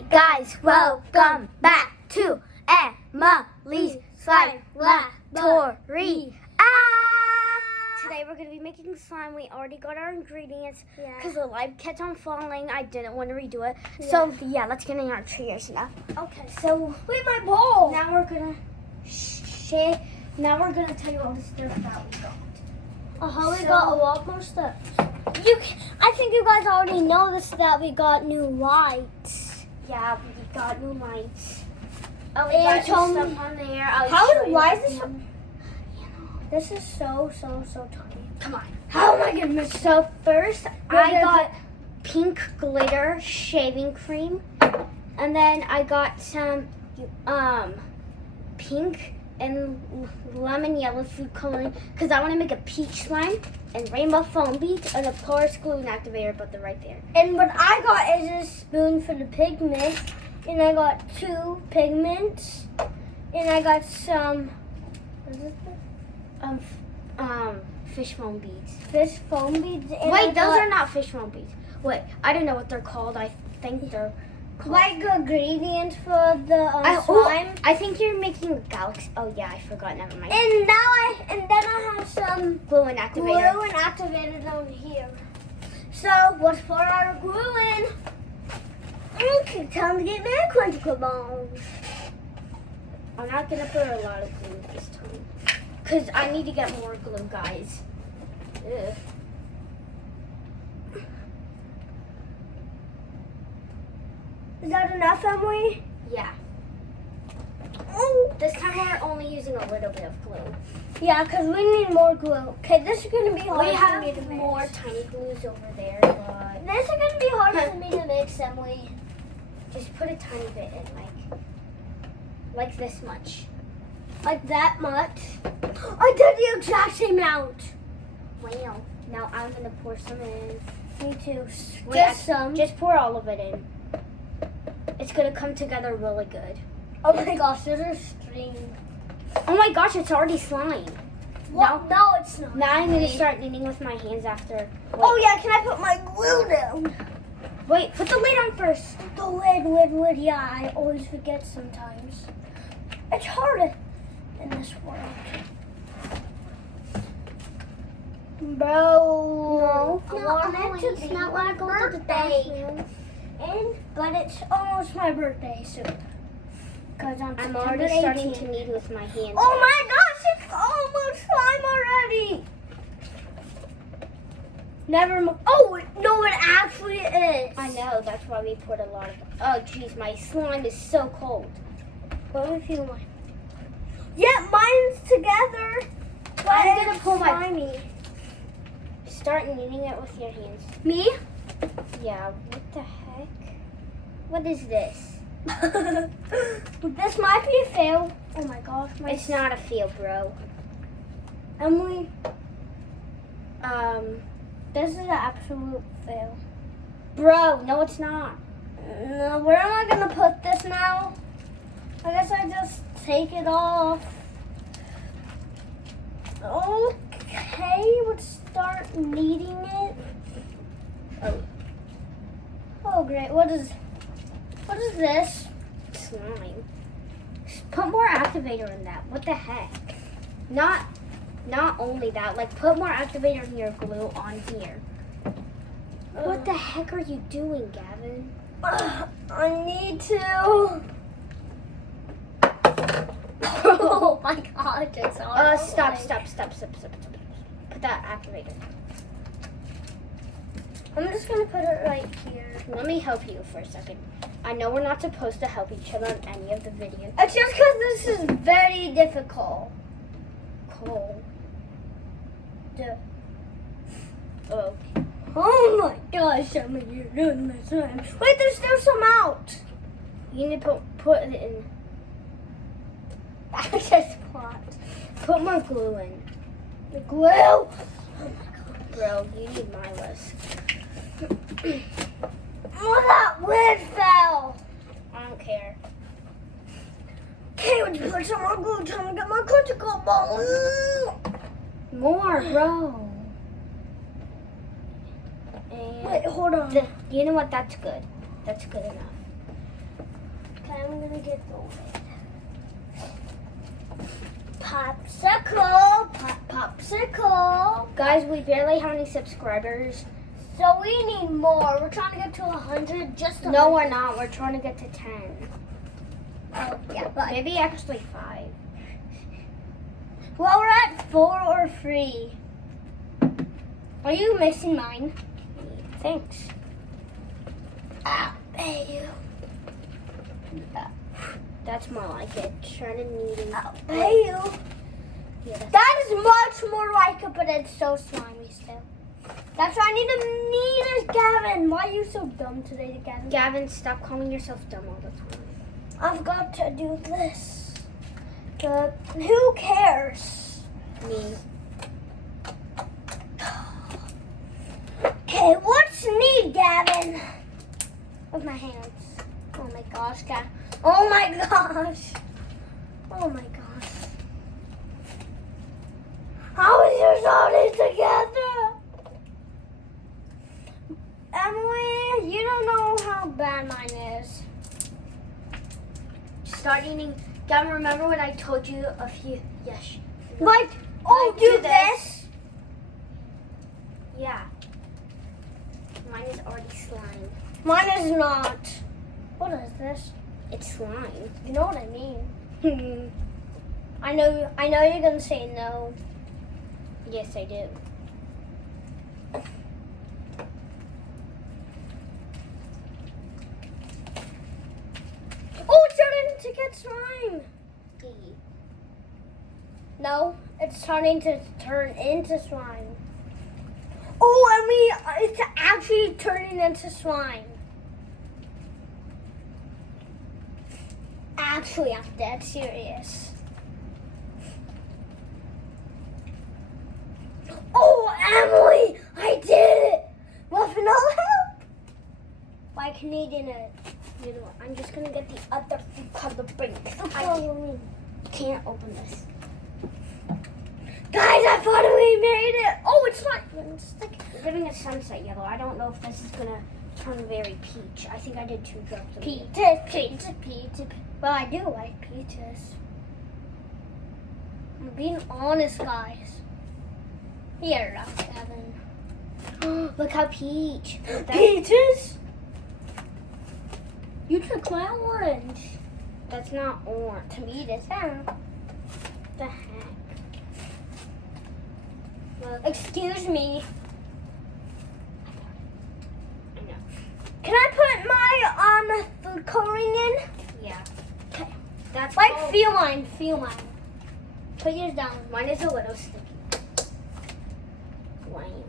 Hey guys, welcome back to Emily's Slime Laboratory. Today we're going to be making slime. We already got our ingredients because the light kept on falling. I didn't want to redo it. So yeah, let's get in our chairs now. Okay, so where's my bowl? Now we're going to Now we're going to tell you all the stuff that we got. We got a lot more stuff. I think you guys already know this, that we got new lights. Yeah, we got new lights. Oh, we And got some stuff on there. Why is this? This is so tiny. Come on. How am I gonna miss? So first, I got pink glitter shaving cream, and then I got some pink and lemon yellow food coloring because I want to make a peach slime and rainbow foam beads and of course glue and activator, but they're right there. And what I got is a spoon for the pigment, and I got 2 pigments, and I got some. What is this? Fish foam beads. Fish foam beads. And Wait, those are not fish foam beads. Wait, I don't know what they're called. I think they're called. like ingredients for the slime. I think you're making a galaxy. Oh yeah, I forgot. Never mind. And then I have some Glue and activator. glue and activator down here. So let's pour our glue in. Okay, time to get my crunchicle bones. I'm not gonna put a lot of glue this time because I need to get more glue, guys. Ugh. Is that enough, Emily? Yeah. Oh. This time we're only using a little bit of glue. Yeah, because we need more glue. Okay, this is gonna be hard We for me to have mix. more tiny glues over there, but This is gonna be hard for me to mix, Emily. just put a tiny bit in, like this much. Like that much. I did the exact same amount. Wow. Now I'm gonna pour some in. Me too. Wait, Just some. Just pour all of it in. It's gonna come together really good. Oh my gosh, there's a string. Oh my gosh, it's already slime. What? No, it's not. Now I'm gonna start kneading with my hands after. Wait, Oh yeah, can I put my glue down? Wait, put the lid on first. The lid. Yeah, I always forget sometimes. It's hard in this world. Bro. No, I want Emily, it to it's be not my like a birthday. But it's almost my birthday soon. Because I'm already starting to knead with my hands. Oh my gosh, it's almost slime already. Never mind. Oh, no, it actually is. I know, that's why we put a lot of. Oh, jeez, my slime is so cold. Let me feel mine. Yeah, mine's together. But I'm gonna it's pull my- slimy. Start kneading it with your hands. Me? Yeah, what the heck? What is this? This might be a fail. Oh my gosh. It's not a fail, bro. Emily, this is an absolute fail. Bro, no, it's not. No, where am I going to put this now? I guess I just take it off. Okay, let's start kneading it. Oh, great. What is this? Slime. Put more activator in that. What the heck? Not only that, like put more activator in your glue on here. What the heck are you doing, Gavin? I need to. Oh my god, it's all Stop. Put that activator. I'm just gonna put it right here. Let me help you for a second. I know we're not supposed to help each other in any of the videos. It's just because this is very difficult. Cool. Oh. Oh my gosh, Emily, you're doing my slime. Wait, there's still some out. You need to put it in. I just popped. Put more glue in. The glue. Oh my god. Bro, you need my whisk. Oh, that lid fell. I don't care. Okay, would you put some more glue? Time to get my crunchicle bone. More, bro. And Wait, hold on. you know what? That's good. That's good enough. I'm gonna get the lid. Popsicle, popsicle. Guys, we barely have any subscribers. So we need more. We're trying to get to 100. Just No, we're not. We're trying to get to 10. Oh, yeah, but Maybe actually 5. well, we're at 4 or 3. Are you mixing mine? Thanks. I'll pay you. That's more like it. Trying to kneading. I'll pay you. Yeah, that's That is much more like it, but it's so slimy still. That's why I need to knead it, Gavin. Why are you so dumb today, Gavin? Gavin, stop calling yourself dumb all the time. I've got to do this. But who cares? Me. Okay, what's need, Gavin? With my hands. Oh my gosh, Gavin. Oh my gosh. Oh my gosh. How is yours all this together? Emily, you don't know how bad mine is. Start eating. Gavin, remember what I told you a few. Yes. Like, oh, do do this. Yeah. Mine is already slime. Mine is not. What is this? It's slime. You know what I mean. I know you're gonna say no. Yes, I do. Oh, it's starting to get slime. No, it's starting to turn into slime. Oh, I mean, it's actually turning into slime. Actually, I'm dead serious. Oh, Emily, I did it. Muffin, I'll help. By Canadian it. You know what? I'm just gonna get the other food colored brink. Follow me. Can't open this. Guys, I thought we made it. Oh, it's not. We're getting a sunset yellow. I don't know if this is gonna turn very peach. I think I did 2 drops of it. Peaches. Well, I do like peaches. I'm being honest, guys. Here, Kevin. Look how peach. Peaches? You took my orange. That's not orange. To me, this huh? The heck? Look. Excuse me. I know. Can I put my food coloring in? Yeah. Okay. That's Like, called- feel mine. Put yours down. Mine is a little sticky. Lame.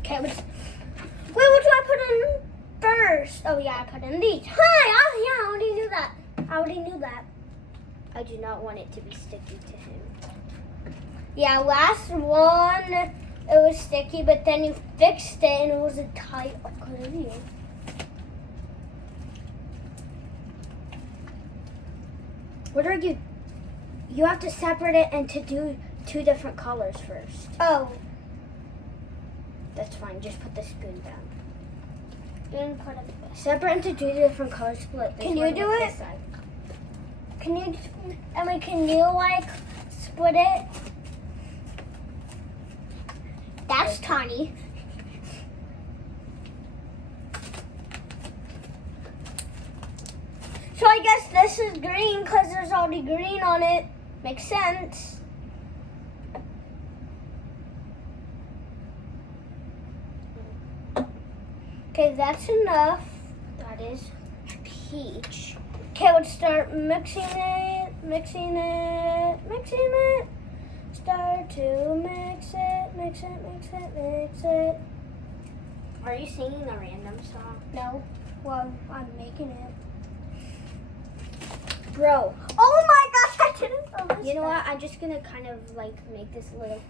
Okay, what do I put in first? Oh, yeah, I put in these. Hi, I already knew that. I do not want it to be sticky to him. Yeah, last one, it was sticky, but then you fixed it and it was a tight because of you. What are you? You have to separate it and to do 2 different colors first. Oh, That's fine. Just put the spoon down. then put it. Separate into 2 different colors. Split this Can you one do with it? this side. Can you like split it? That's tiny. So I guess this is green because there's already green on it. Makes sense. Okay, that's enough. That is peach. Okay, let's start mixing it. Start to mix it. Are you singing a random song? No, well, I'm making it. Bro, Oh my gosh, I didn't know this. you know what? I'm just gonna kind of like make this a little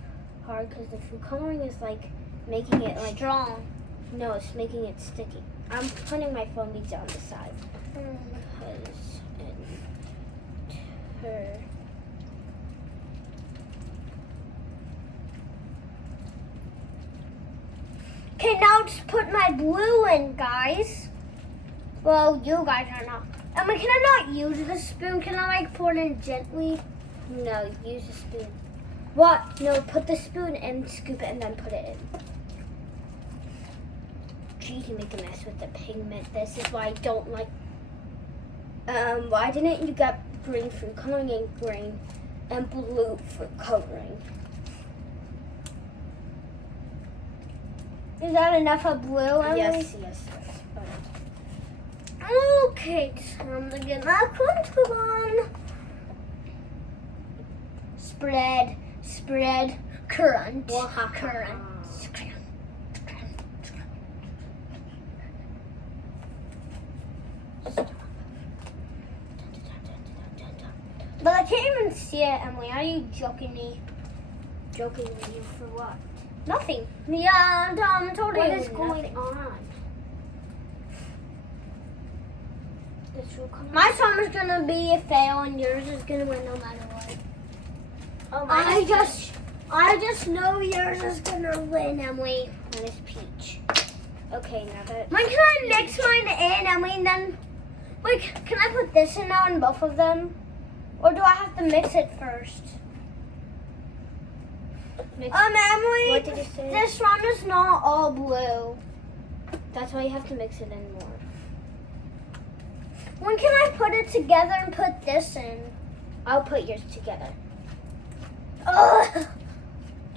hard because the food coloring is like making it like Strong. no, it's making it sticky. I'm putting my phone beads on the side because her. Okay, now just put my blue in, guys. Well, you guys are not. Emily, can I not use the spoon? Can I like pour it in gently? No, use a spoon. What? No, put the spoon in, scoop it, and then put it in. Geez, you make a mess with the pigment. This is why I don't like. Why didn't you get green food coloring and green and blue food coloring? Is that enough of blue, Emily? Yes. Okay, time to get my contour on. Spread, crunch, crunch. But I can't even see it, Emily. Are you joking me? Joking with you for what? Nothing. Yeah, I'm totally. What is nothing. going on? This will come. My summer's gonna be a fail, and yours is gonna win no matter what. Oh, I just know yours is gonna win, Emily. Mine is peach. Okay, now that. When can I mix mine in, Emily? And then, like, can I put this in now in both of them, or do I have to mix it first? Mix. Emily, What did you say? this one is not all blue. That's why you have to mix it in more. When can I put it together and put this in? I'll put yours together. Ugh.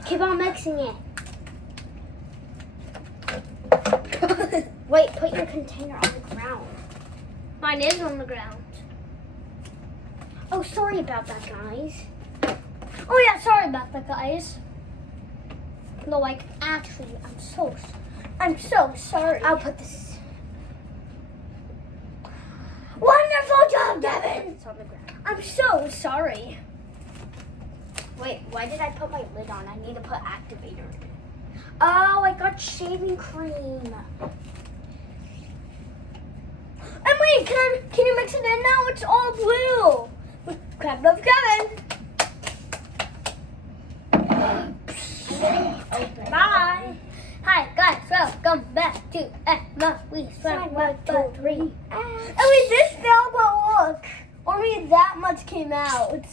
Keep on mixing it. Wait, put your container on the ground. Mine is on the ground. Oh, sorry about that, guys. Oh yeah, sorry about that, guys. No, like, actually, I'm so sorry. I'll put this. Wonderful job, Devin. It's on the ground. I'm so sorry. Wait, why did I put my lid on? I need to put activator in it. Oh, I got shaving cream. Emily, can you mix it in now? It's all blue. Crab love Kevin. Bye. Hi guys, welcome back to Emily's Fun 1, 2, 3. Emily, this fell, but look, only that much came out.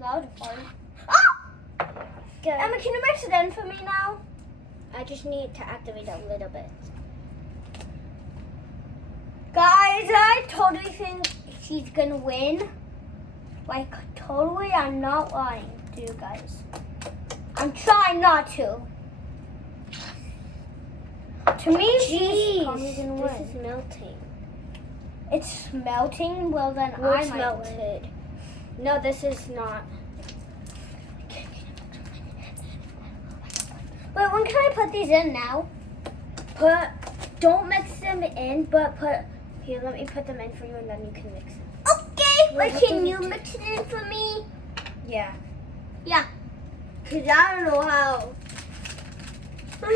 Loud fun. Oh! Emma, can you mix it in for me now? I just need to activate a little bit. Guys, I totally think she's gonna win. Like, totally, I'm not lying to you guys. I'm trying not to. To me, she's probably gonna this win. is melting. It's melting. Well, then Well, I it's might win. melted. No, this is not. Wait, when can I put these in now? Don't mix them in, but here, let me put them in for you and then you can mix them. Okay, Wait, but what can did you you mix it in for me? Yeah. Yeah. Because I don't know how.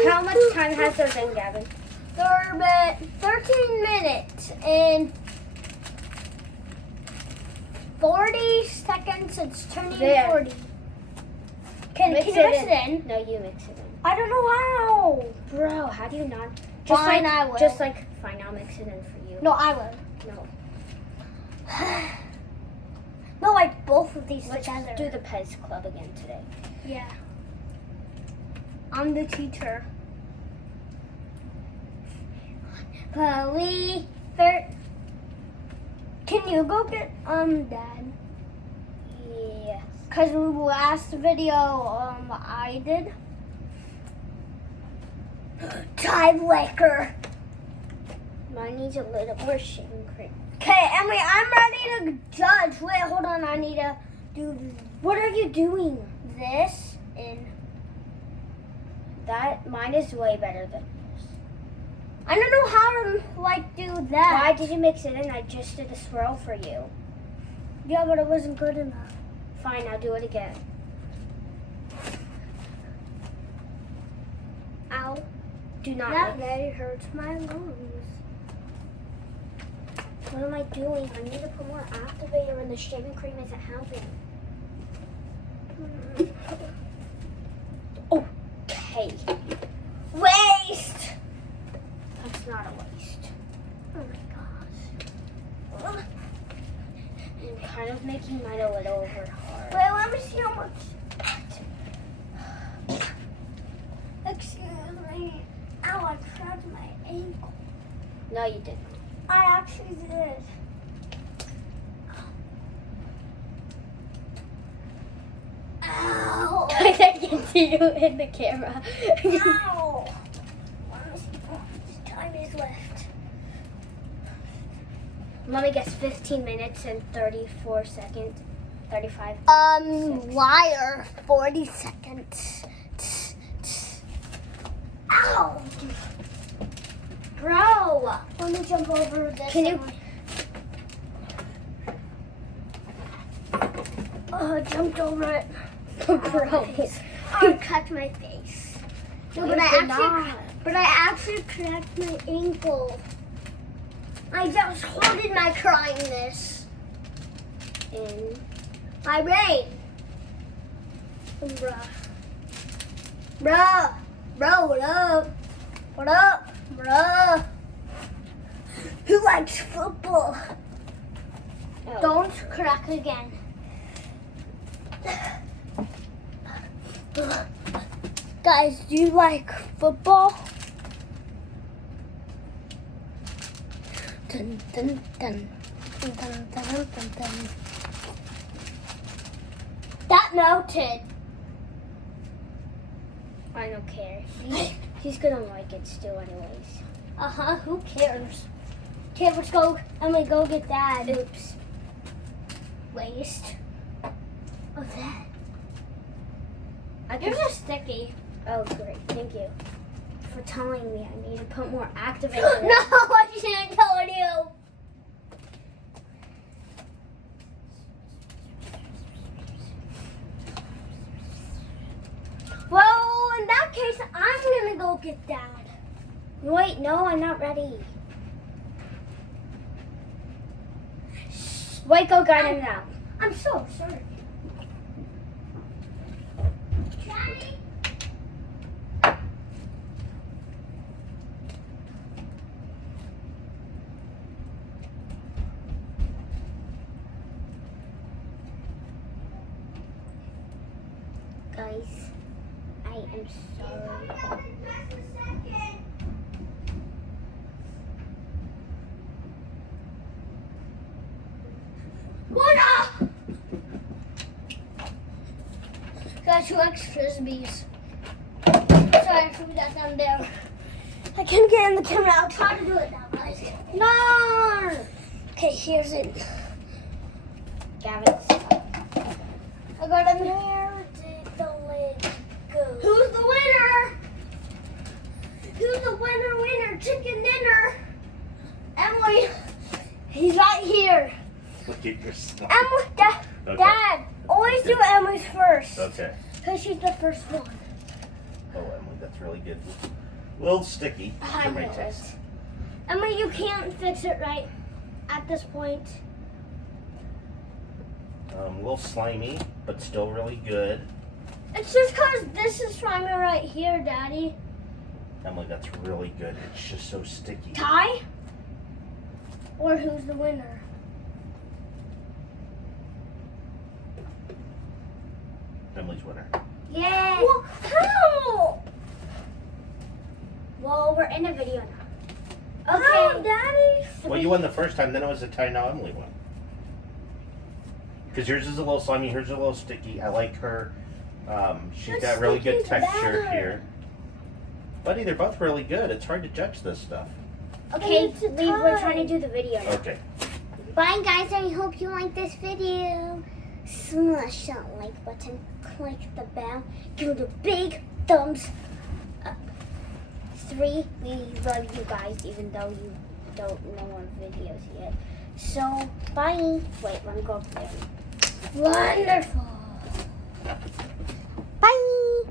How much time has there been, Gavin? 13 minutes and 40 seconds. It's turning There. 40. Can you mix it in? No, you mix it in. I don't know how. Bro, how do you not? Fine, I will. Fine, I'll mix it in for you. No, I will. No. No, like both of these Let's together. do the Pez Club again today. Yeah. I'm the teacher. Can you go get Dad? Yes. Cause last video I did. Tiebreaker. Mine needs a little more shaving cream. Okay, Emily, I'm ready to judge. Wait, hold on. I need to do What are you doing? this in. Mine is way better than yours. I don't know how to like do that. Why did you mix it in? I just did a swirl for you. Yeah, but it wasn't good enough. Fine, I'll do it again. Ow. Do not That mix. really hurts my lungs. What am I doing? I need to put more activator and the shaving cream isn't helping. Okay. Waste. That's not a waste. waste. Oh my gosh. I'm kind of making mine a little over hard. Wait, let me see how much. Excuse me. Ow, I cracked my ankle. No, you didn't. I actually did. Ow. I can see you in the camera. Ow. Let me see how much time is left. Mommy gets 15 minutes and 34 seconds. 35. Liar. 40 seconds. Ow. Bro! Let me jump over this. Can you- one. Oh, I jumped over it. Gross. I cut my face. No, You but I did actually, not. but I actually cracked my ankle. I just holding my cryingness In. my brain. Bruh. Bruh. Bro, what up? What up? Bruh. Who likes football? Oh. Don't crack again. Guys, do you like football? Dun, dun, dun. Dun, dun, dun, dun, dun. That melted. I don't care. He's gonna like it still, anyways. Uh-huh, who cares? Okay, let's go. Emily, go get Dad. Oops. Waste of that. I Yours can. are sticky. Oh, great. Thank you for telling me. I need to put more No, activator. I shouldn't tell you. Well, in that case, I'm gonna go get Dad. Wait, no, I'm not ready. Wait, go guard him now. I'm so sorry. Daddy? Guys, I am sorry. What up? Guys, who likes frisbees? Sorry, I threw that down there. I can't get in the camera. I'll try to do it now, guys. No! Okay, here's it. Gavin, I got him. Where did the lid go? Who's the winner? Who's the winner? Chicken dinner. Emily. He's right here. Look at yourself. Emily, Okay. Dad, always do Emily's first. Okay. Because she's the first one. Oh, Emily, that's really good. A little sticky I for my know taste. Emily, you can't fix it right at this point. A little slimy, but still really good. It's just because this is slimy right here, Daddy. Emily, that's really good. It's just so sticky. Tie? Or who's the winner? Emily's winner. yeah. Well, how? Well, we're in a video now. How, Okay. Daddy? Well, you won the first time, then it was a tie. Now Emily won. Because yours is a little slimy, hers is a little sticky. I like her. She's But got really good sticky's texture better. here. Buddy, they're both really good. It's hard to judge this stuff. Okay, it's a Lee, we're tie. trying to do the video now. Okay. Bye, guys. I hope you like this video. Smash that like button, click the bell, give it a big thumbs up. 3, we love you guys, even though you don't know our videos yet. So, bye. Wait, let me go up there. Wonderful. Bye.